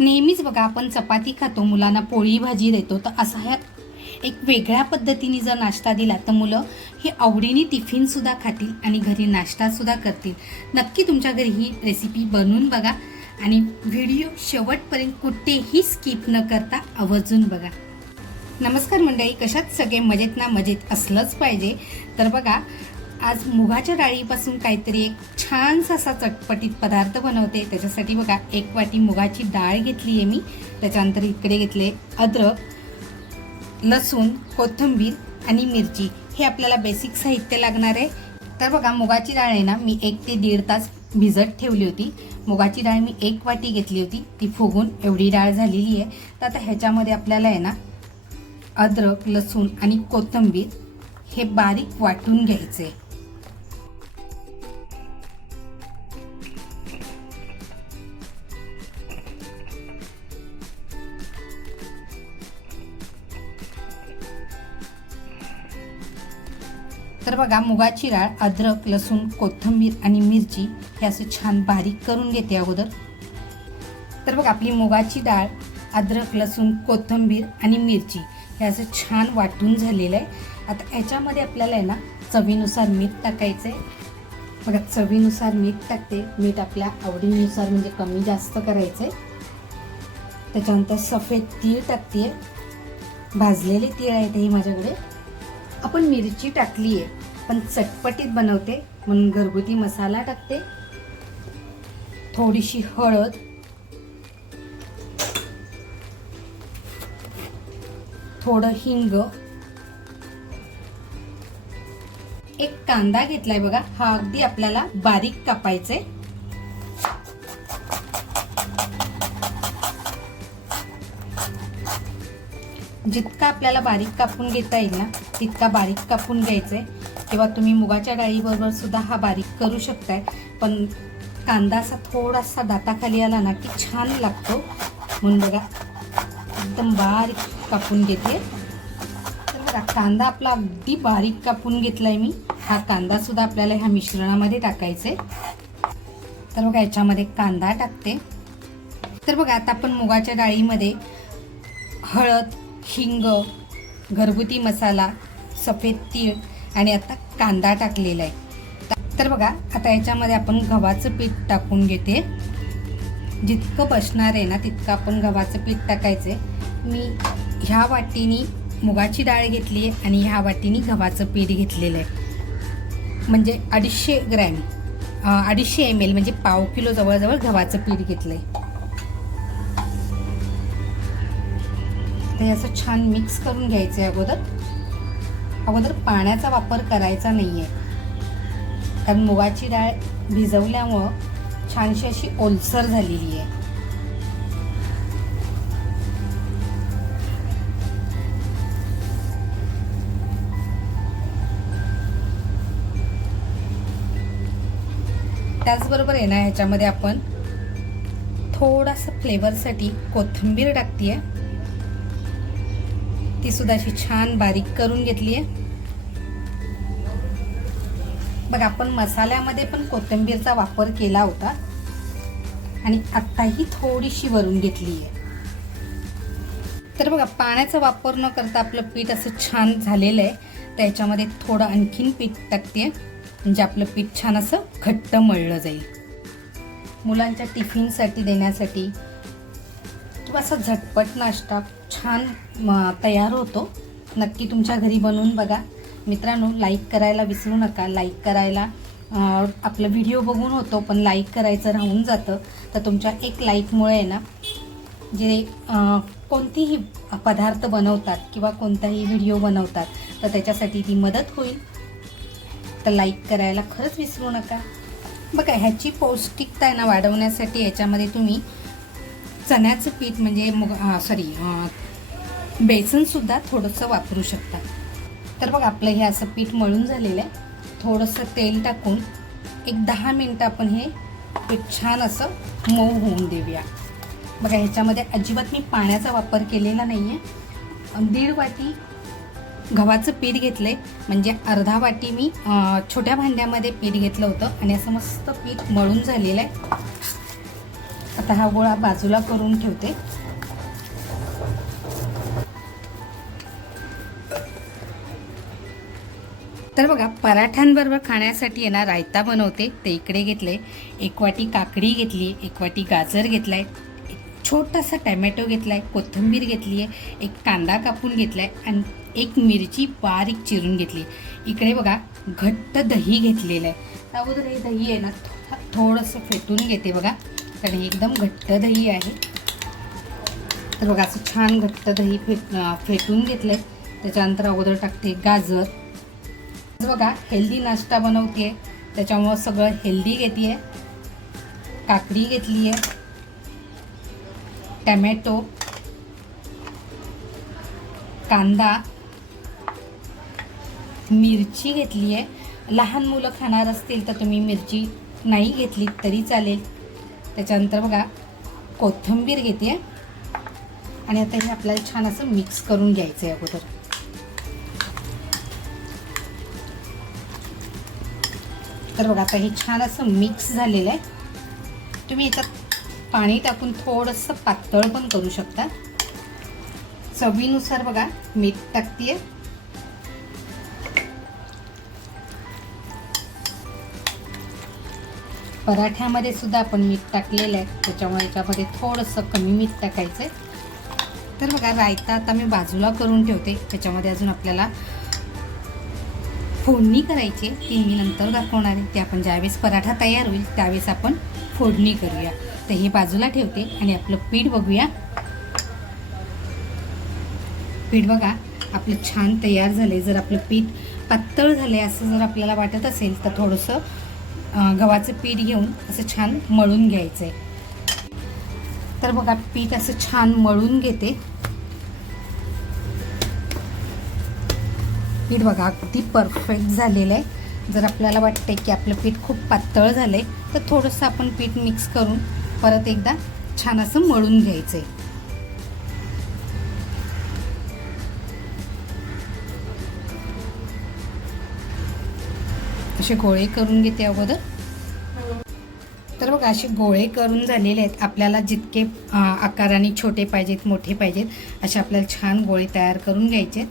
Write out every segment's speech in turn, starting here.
नेहमीच बघा आपण चपाती खातो मुलांना पोळी भाजी देतो तर असा ह्या एक वेगळ्या पद्धतीने जर नाश्ता दिला तर मुलं हे आवडीने टिफिनसुद्धा खातील आणि घरी नाश्तासुद्धा करतील. नक्की तुमच्या घरी ही रेसिपी बनवून बघा आणि व्हिडिओ शेवटपर्यंत कुठेही स्किप न करता आवर्जून बघा. नमस्कार मंडळी कशात सगळे मजेत ना मजेत असलंच पाहिजे. तर बघा आज मुगाच्या डाळीपासून काहीतरी एक छानसा असा चटपटीत पदार्थ बनवते. त्याच्यासाठी बघा एक वाटी मुगाची डाळ घेतली आहे मी. त्याच्यानंतर इकडे घेतले अद्रक लसूण कोथिंबीर आणि मिरची. हे आपल्याला बेसिक साहित्य लागणार आहे. तर बघा मुगाची डाळ आहे ना मी एक ते दीड तास भिजत ठेवली होती. मुगाची डाळ मी एक वाटी घेतली होती. ती फुगून एवढी डाळ झालेली आहे. तर आता ह्याच्यामध्ये आपल्याला आहे ना अद्रक लसूण आणि कोथिंबीर हे बारीक वाटून घ्यायचे. तर बघा मुगाची डाळ अद्रक लसूण कोथिंबीर आणि मिरची हे असं छान बारीक करून घेते अगोदर. तर बघा आपली मुगाची डाळ अद्रक लसूण कोथिंबीर आणि मिरची हे असं छान वाटून झालेलं आहे. आता याच्यामध्ये आपल्याला आहे ना चवीनुसार मीठ टाकायचं आहे बघा चवीनुसार मीठ टाकते. मीठ आपल्या आवडीनुसार म्हणजे कमी जास्त करायचं आहे त्याच्यानंतर सफेद तीळ टाकते भाजलेले तीळ आहेत ते माझ्याकडे. आपण मिरची टाकली आहे पण चटपटीत बनवते म्हणून घरगुती मसाला टाकते. थोडीशी हळद. थोडं हिंग. एक कांदा घेतलाय बघा हा अगदी आपल्याला बारीक कापायचा आहे जितका आपल्याला बारीक कापून घेता येईल ना तितका बारीक कापून घ्यायचा आहे किंवा तुम्ही मुगाच्या डाळीबरोबर सुद्धा हा बारीक करू शकताय. पण कांदा असा थोडासा दाताखाली आला ना की छान लागतो. म्हणून बघा एकदम बारीक कापून घेते. तर बघा कांदा आपला अगदी बारीक कापून घेतलाय मी. हा कांदा सुद्धा आपल्याला ह्या मिश्रणामध्ये टाकायचा आहे तर बघा याच्यामध्ये कांदा टाकते. तर बघा आता आपण मुगाच्या डाळीमध्ये हळद हिंग घरगुती मसाला सफेद तीळ आणि आता कांदा टाकलेला आहे. तर बघा आता याच्यामध्ये आपण गव्हाचं पीठ टाकून घेते. जितकं बसणार आहे ना तितकं आपण गव्हाचं पीठ टाकायचं आहे मी ह्या वाटीनी मुगाची डाळ घेतली आहे आणि ह्या वाटीनी गव्हाचं पीठ घेतलेलं आहे. म्हणजे अडीचशे ग्रॅम अडीचशे एम एल म्हणजे पाव किलो जवळजवळ गव्हाचं पीठ घेतलं आहे तर असं छान मिक्स करून घ्यायचं आहे अगोदर. अगोदर पाण्याचा वापर करायचा नाही आहे कारण मुगाची डाळ भिजवल्यामुळं छानशी अशी ओलसर झालेली आहे. त्याचबरोबर आहे ना ह्याच्यामध्ये आपण थोडासा फ्लेवरसाठी कोथिंबीर टाकते आहे सुद्धा अशी छान बारीक करून घेतली आहे. बघा आपण मसाल्यामध्ये पण कोथिंबीरचा वापर केला होता. आणि आत्ताही थोडीशी वरून घेतली आहे. तर बघा पाण्याचा वापर न करता आपलं पीठ असं छान झालेलं आहे. त्याच्यामध्ये थोडं आणखीन पीठ टाकते. म्हणजे आपलं पीठ छान असं घट्ट मळलं जाईल. मुलांच्या टिफिनसाठी देण्यासाठी किंवा असा झटपट नाश्ता छान तयार होतो. नक्की तुमच्या घरी बनवून बघा. मित्रांनो लाईक करायला विसरू नका. लाईक करायला आपला व्हिडिओ बघून होतो पण लाईक करायचं राहून जातं. तर तुमच्या एक लाईकमुळे आहे ना जे कोणतीही पदार्थ बनवतात किंवा कोणताही व्हिडिओ बनवतात तर त्याच्यासाठी ती मदत होईल. तर लाईक करायला खरंच विसरू नका. बघा ह्याची पौष्टिकता आहे ना वाढवण्यासाठी याच्यामध्ये तुम्ही चण्याचं पीठ म्हणजे मुग सॉरी बेसनसुद्धा थोडंसं वापरू शकता. तर बघ आपलं हे असं पीठ मळून झालेलं आहे. थोडंसं तेल टाकून एक दहा मिनटं आपण हे पीठ छान असं मऊ होऊन देऊया. बघा ह्याच्यामध्ये अजिबात मी पाण्याचा वापर केलेला नाही आहे दीड वाटी गव्हाचं पीठ घेतलंय. म्हणजे अर्धा वाटी मी छोट्या भांड्यामध्ये पीठ घेतलं होतं आणि असं मस्त पीठ मळून झालेलं आहे. आता हा गोळा बाजूला करून ठेवते. तर बघा पराठ्यांबरोबर खाण्यासाठी आहे ना रायता बनवते ते इकडे घेतले एक वाटी काकडी घेतली एक वाटी गाजर घेतलाय एक छोटासा टॅमॅटो घेतलाय कोथिंबीर घेतली आहे एक कांदा कापून घेतलाय आणि एक मिरची बारीक चिरून घेतली. इकडे बघा घट्ट दही घेतलेलं आहे. अगोदर हे दही आहे ना थोडंसं फेटून घेते बघा. कारण हे एकदम घट्ट दही आहे. तर बघा असं छान घट्ट दही फेट फेटून घेतलं आहे त्याच्यानंतर अगोदर टाकते गाजर. बघा हेल्दी नाश्ता बनवते त्याच्यामुळं सगळं हेल्दी घेते काकडी घेतली आहे टमॅटो. कांदा. मिरची घेतली आहे लहान मुलं खाणार असतील तर तुम्ही मिरची नाही घेतली तरी चालेल. त्याच्यानंतर बघा कोथिंबीर घेते आणि आता हे आपल्याला छान असं मिक्स करून घ्यायचं आहे अगोदर. तर बघा आता हे छान असं मिक्स झालेलं आहे. तुम्ही याच्यात पाणी टाकून थोडंसं पातळ पण करू शकता. चवीनुसार बघा मीठ टाकते पराठ्यामध्ये सुद्धा आपण मीठ टाकलेलं आहे. त्याच्यामुळे याच्यामध्ये थोडंसं कमी मीठ टाकायचं आहे. तर बघा रायता आता मी बाजूला करून ठेवते. त्याच्यामध्ये अजून आपल्याला फोडणी करायची आहे, ती मी नंतर दाखवणार आहे. ते आपण ज्यावेळेस पराठा तयार होईल त्यावेळेस आपण फोडणी करूया. तर हे बाजूला ठेवते आणि आपलं पीठ बघूया. पीठ बघा आपलं छान तयार झाले जर आपलं पीठ पातळ झाले असं जर आपल्याला वाटत असेल तर थोडंसं गव्हाचं पीठ घेऊन असं छान मळून घ्यायचं आहे तर बघा पीठ असं छान मळून घेते. पीठ बघा अगदी परफेक्ट झालेलं आहे. जर आपल्याला वाटते की आपलं पीठ खूप पातळ झालं आहे तर थोडंसं आपण पीठ मिक्स करून परत एकदा छान असं मळून घ्यायचं आहे असे गोळे करून घेते अगोदर. तर बघा असे गोळे करून झालेले आहेत. आपल्याला जितके आकाराने छोटे पाहिजेत मोठे पाहिजेत असे आपल्याला छान गोळे तयार करून घ्यायचे.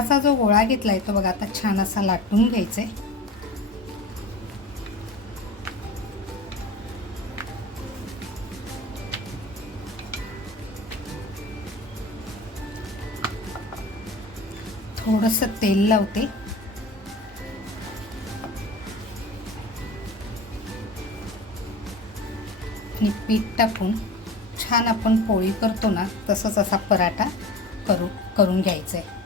असा जो गोळा घेतला आहे तो बघा आता छान असा लाटून घ्यायचा आहे थोडंसं तेल लावते. आणि पीठ टाकून छान आपण पोळी करतो ना तसंच असा पराठा करू करून घ्यायचा आहे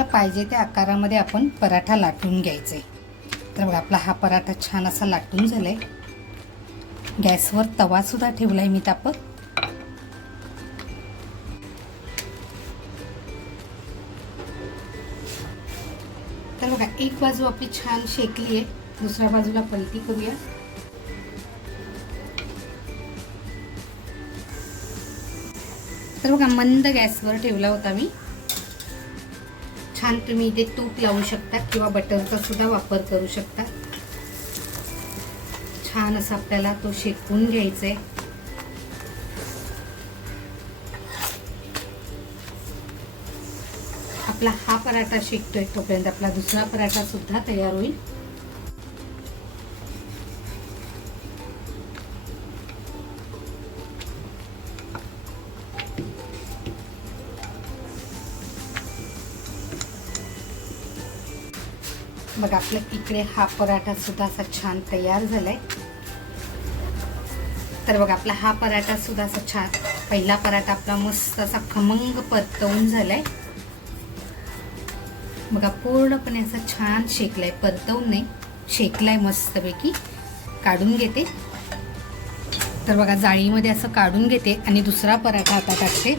आपल्याला पाहिजे त्या आकारामध्ये आपण पराठा लाटून घ्यायचे. तर बघा आपला हा पराठा छान असा लाटून झालाय. गॅसवर तवा सुद्धा ठेवलाय मी तापत. तर बघा एक बाजू आपली छान शेकली आहे. दुसऱ्या बाजूला पलटी करूया. तर बघा मंद गॅसवर ठेवला होता मी. छान तुम्ही इथे तूप लावू शकता किंवा बटरचा सुद्धा वापर करू शकता. छान असं आपल्याला तो शेकून घ्यायचा आहे आपला हा पराठा शेकतोय तोपर्यंत आपला दुसरा पराठा सुद्धा तयार होईल. बघा आपल्या इकडे हा पराठा सुद्धा असा छान तयार झालाय. तर बघा आपला हा पराठा सुद्धा असा छान पहिला पराठा आपला मस्त असा खमंग परतवून झालाय. बघा पूर्णपणे असं छान शेकलाय परतवून नाही शेकलाय मस्तपैकी. काढून घेते. तर बघा जाळीमध्ये असं काढून घेते आणि दुसरा पराठा आता टाकते.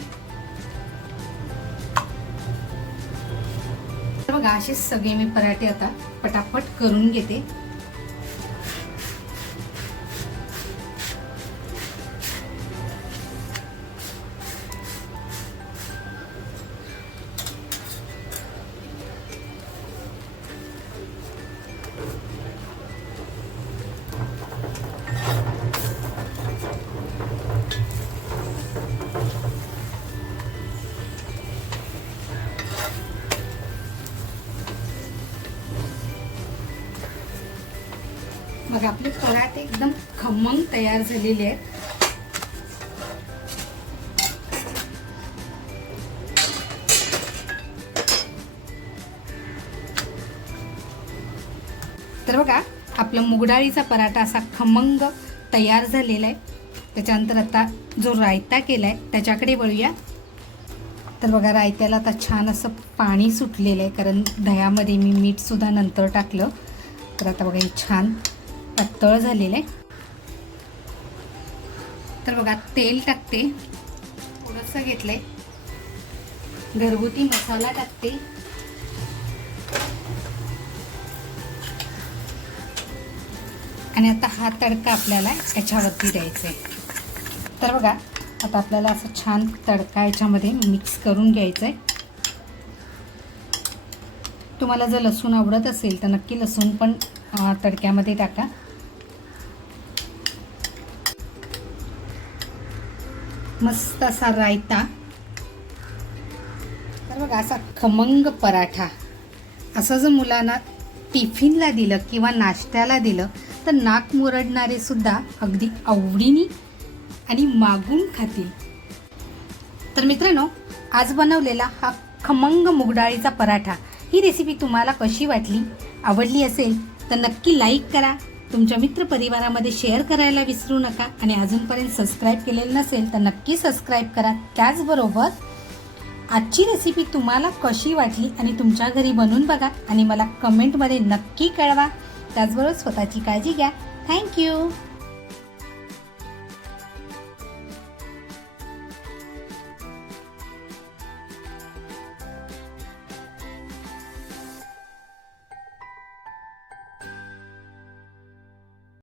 बघा असेच सगळे मी पराठे आता पटापट करून घेते. बघा आपले पराठे एकदम खमंग तयार झालेले आहेत. तर बघा आपला मुगडाळीचा पराठा असा खमंग तयार झालेला आहे. त्याच्यानंतर आता जो रायता केलाय त्याच्याकडे वळूया. तर बघा रायत्याला आता छान असं पाणी सुटलेलं आहे कारण दह्यामध्ये मी मीठसुद्धा नंतर टाकलं. तर आता बघा हे छान पातळ झालेलं आहे. तर बघा तेल टाकते. थोडंसं घेतलंय. घरगुती मसाला टाकते. आणि आता हा तडका आपल्याला याच्यावरती द्यायचा आहे. तर बघा आता आपल्याला असं छान तडका याच्यामध्ये मिक्स करून घ्यायचं आहे. तुम्हाला जर लसूण आवडत असेल तर नक्की लसूण पण तडक्यामध्ये टाका. मस्त असा रायता. तर बघा असा खमंग पराठा. असं जर मुलांना टिफिनला दिलं किंवा नाश्त्याला दिलं तर नाक मुरडणारे सुद्धा अगदी आवडीने आणि मागून खातील. तर मित्रांनो आज बनवलेला हा खमंग मुगडाळीचा पराठा ही रेसिपी तुम्हाला कशी वाटली आवडली असेल तर नक्की लाईक करा. तुमच्या मित्रपरिवारामध्ये शेअर करायला विसरू नका आणि अजूनपर्यंत सबस्क्राईब केलेलं नसेल तर नक्की सबस्क्राईब करा. त्याचबरोबर आजची रेसिपी तुम्हाला कशी वाटली आणि तुमच्या घरी बनवून बघा आणि मला कमेंटमध्ये नक्की कळवा. त्याचबरोबर स्वतःची काळजी घ्या. थँक्यू